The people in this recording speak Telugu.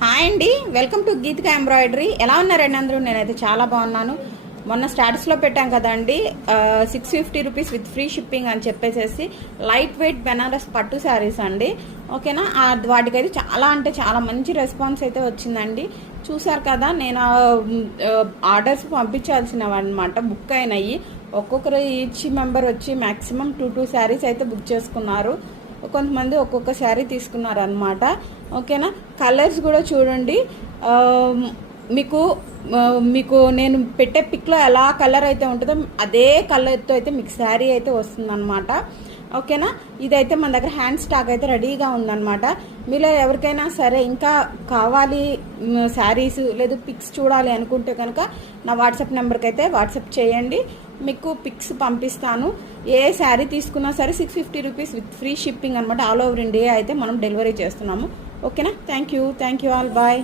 హాయ్ అండి, వెల్కమ్ టు గీతిక ఎంబ్రాయిడరీ. ఎలా ఉన్నారండి అందరూ? నేనైతే చాలా బాగున్నాను. మొన్న స్టాటస్లో పెట్టాం కదండి, 650 రూపీస్ విత్ ఫ్రీ షిప్పింగ్ అని చెప్పేసి లైట్ వెయిట్ బెనారస్ పట్టు శారీస్ అండి. ఓకేనా, వాటికైతే చాలా అంటే చాలా మంచి రెస్పాన్స్ అయితే వచ్చిందండి. చూసారు కదా, నేను ఆర్డర్స్ పంపించాల్సినవి అనమాట, బుక్ అయినాయి. ఒక్కొక్కరు ఈచ్ మెంబర్ వచ్చి మ్యాక్సిమం 2 శారీస్ అయితే బుక్ చేసుకున్నారు. కొంతమంది ఒక్కొక్క శారీ తీసుకున్నారు అనమాట. ఓకేనా, కలర్స్ కూడా చూడండి. మీకు మీకు నేను పెట్టే పిక్లో ఎలా కలర్ అయితే ఉంటుందో అదే కలర్తో అయితే మీకు శారీ అయితే వస్తుందన్నమాట. ఓకేనా, ఇదైతే మన దగ్గర హ్యాండ్ స్టాక్ అయితే రెడీగా ఉందన్నమాట. మీలో ఎవరికైనా సరే ఇంకా కావాలి శారీస్ లేదు పిక్స్ చూడాలి అనుకుంటే కనుక నా వాట్సాప్ నెంబర్కి అయితే వాట్సాప్ చేయండి, మీకు పిక్స్ పంపిస్తాను. ఏ శారీ తీసుకున్నా సరే 650 రూపీస్ విత్ ఫ్రీ షిప్పింగ్ అనమాట. ఆల్ ఓవర్ ఇండియా అయితే మనం డెలివరీ చేస్తున్నాము. ఓకేనా, థ్యాంక్ యూ ఆల్, బాయ్.